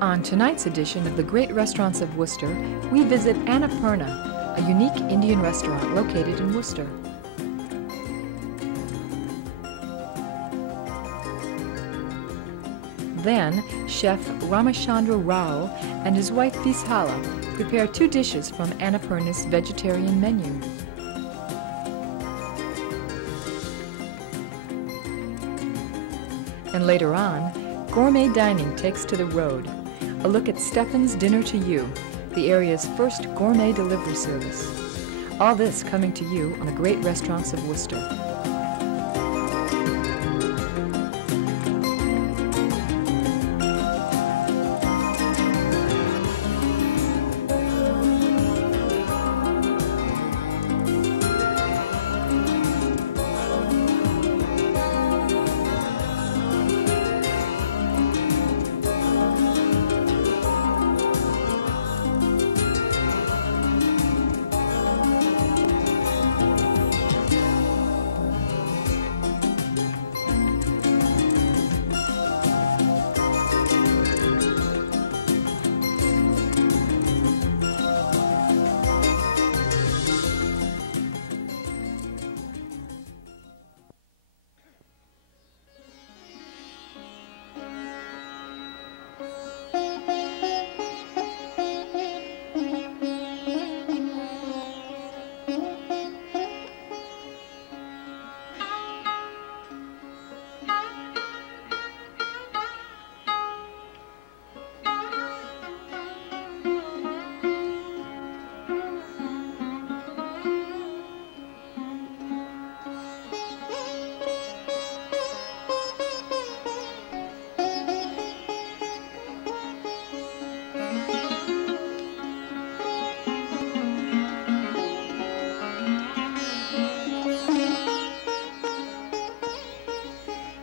On tonight's edition of the Great Restaurants of Worcester, we visit Anna Purna, a unique Indian restaurant located in Worcester. Then, Chef Ramachandra Rao and his wife Vishala prepare two dishes from Anna Purna's vegetarian menu. And later on, gourmet dining takes to the road. A look at Stefan's Dinner to You, the area's first gourmet delivery service. All this coming to you on the Great Restaurants of Worcester.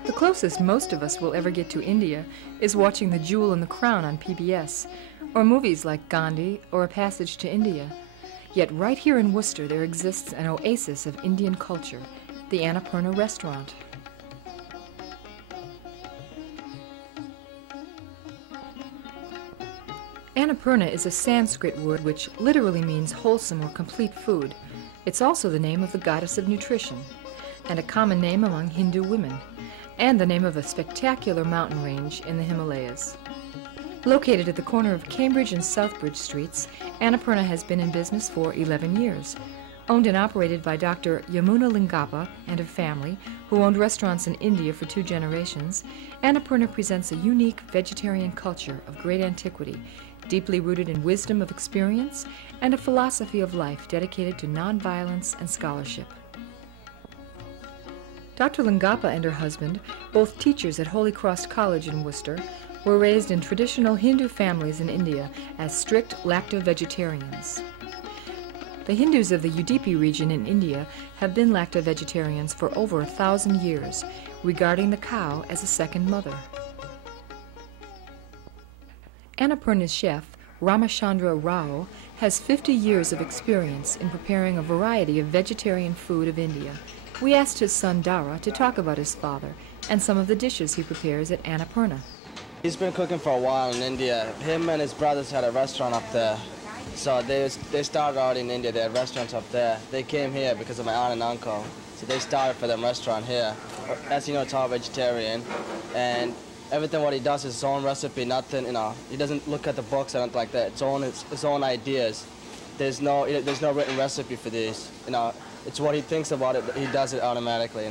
The closest most of us will ever get to India is watching The Jewel and the Crown on PBS, or movies like Gandhi or A Passage to India. Yet right here in Worcester there exists an oasis of Indian culture, the Anna Purna restaurant. Anna Purna is a Sanskrit word which literally means wholesome or complete food. It's also the name of the goddess of nutrition, and a common name among Hindu women, and the name of a spectacular mountain range in the Himalayas. Located at the corner of Cambridge and Southbridge Streets, Anna Purna has been in business for 11 years. Owned and operated by Dr. Yamuna Lingappa and her family, who owned restaurants in India for 2 generations, Anna Purna presents a unique vegetarian culture of great antiquity, deeply rooted in wisdom of experience and a philosophy of life dedicated to nonviolence and scholarship. Dr. Lingappa and her husband, both teachers at Holy Cross College in Worcester, were raised in traditional Hindu families in India as strict lacto-vegetarians. The Hindus of the Udupi region in India have been lacto-vegetarians for over 1,000 years, regarding the cow as a second mother. Anna Purna's chef, Ramachandra Rao, has 50 years of experience in preparing a variety of vegetarian food of India. We asked his son Dara to talk about his father and some of the dishes he prepares at Anna Purna. He's been cooking for a while in India. Him and his brothers had a restaurant up there. So they started out in India. They had restaurants up there. They came here because of my aunt and uncle. So they started for them restaurant here. As you know, it's all vegetarian. And everything what he does is his own recipe, nothing, he doesn't look at the books or anything like that. It's his own ideas. There's no written recipe for these, It's what he thinks about it, he does it automatically,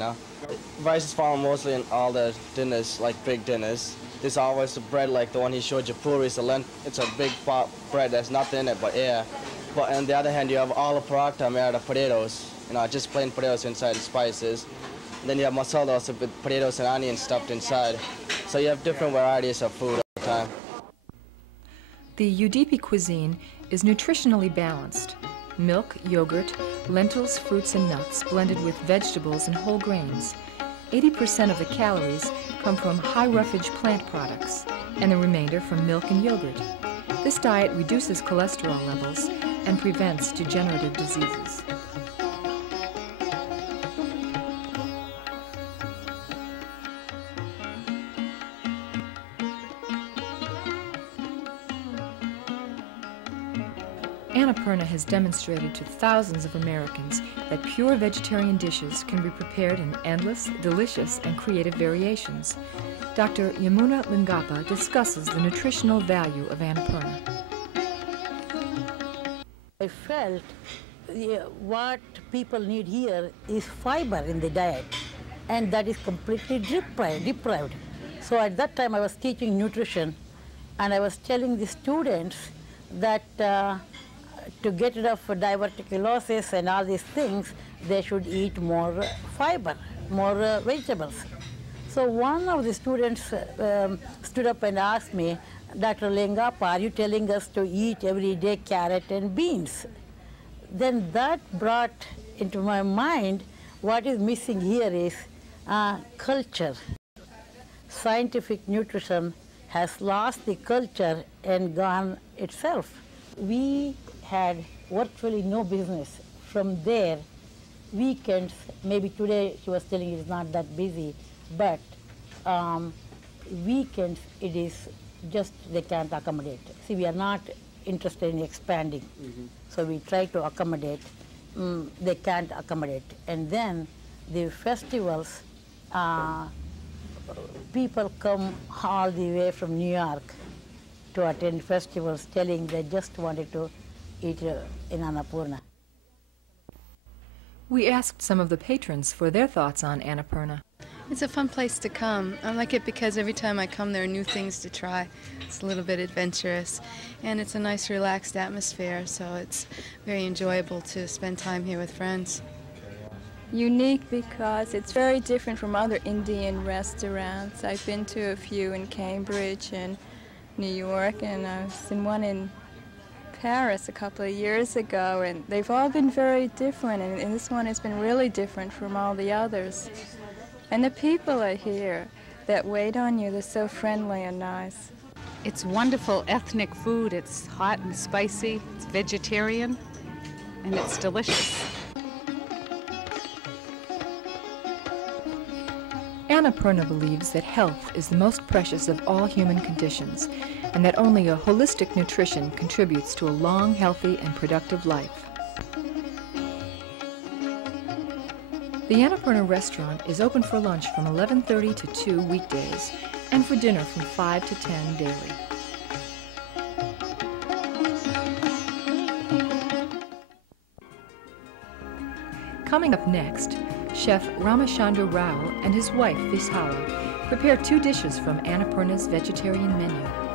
Rice is found mostly in all the dinners, like big dinners. There's always the bread like the one he showed you, puri, it's a big pot bread, there's nothing in it but air. But on the other hand, you have all the paratha made out of potatoes, just plain potatoes inside the spices. And then you have masalas with potatoes and onions stuffed inside. So you have different varieties of food all the time. The Udupi cuisine is nutritionally balanced. Milk, yogurt, lentils, fruits, and nuts blended with vegetables and whole grains. 80% of the calories come from high-roughage plant products, and the remainder from milk and yogurt. This diet reduces cholesterol levels and prevents degenerative diseases. Anna Purna has demonstrated to thousands of Americans that pure vegetarian dishes can be prepared in endless, delicious, and creative variations. Dr. Yamuna Lingappa discusses the nutritional value of Anna Purna. I felt what people need here is fiber in the diet, and that is completely deprived. So at that time I was teaching nutrition, and I was telling the students that to get rid of diverticulosis and all these things, they should eat more fiber, more vegetables. So one of the students stood up and asked me, Dr. Lingappa, are you telling us to eat every day carrot and beans? Then that brought into my mind what is missing here is culture. Scientific nutrition has lost the culture and gone itself. We had virtually no business. From there, weekends, maybe today she was telling you it's not that busy, but weekends it is just they can't accommodate. See, we are not interested in expanding. So we try to accommodate, they can't accommodate. And then the festivals, people come all the way from New York to attend festivals telling they just wanted to eat in Anna Purna. We asked some of the patrons for their thoughts on Anna Purna. It's a fun place to come. I like it because every time I come there are new things to try. It's a little bit adventurous, and it's a nice relaxed atmosphere, so it's very enjoyable to spend time here with friends. Unique because it's very different from other Indian restaurants. I've been to a few in Cambridge and New York, and I was in one in Paris a couple of years ago, and they've all been very different, and this one has been really different from all the others. And the people are here that wait on you, they're so friendly and nice. It's wonderful ethnic food. It's hot and spicy, it's vegetarian, and it's delicious. Anna Purna believes that health is the most precious of all human conditions, and that only a holistic nutrition contributes to a long, healthy, and productive life. The Anna Purna restaurant is open for lunch from 11:30 to 2 weekdays, and for dinner from 5 to 10 daily. Coming up next, Chef Ramachandra Rao and his wife Vishal prepare 2 dishes from Anna Purna's vegetarian menu.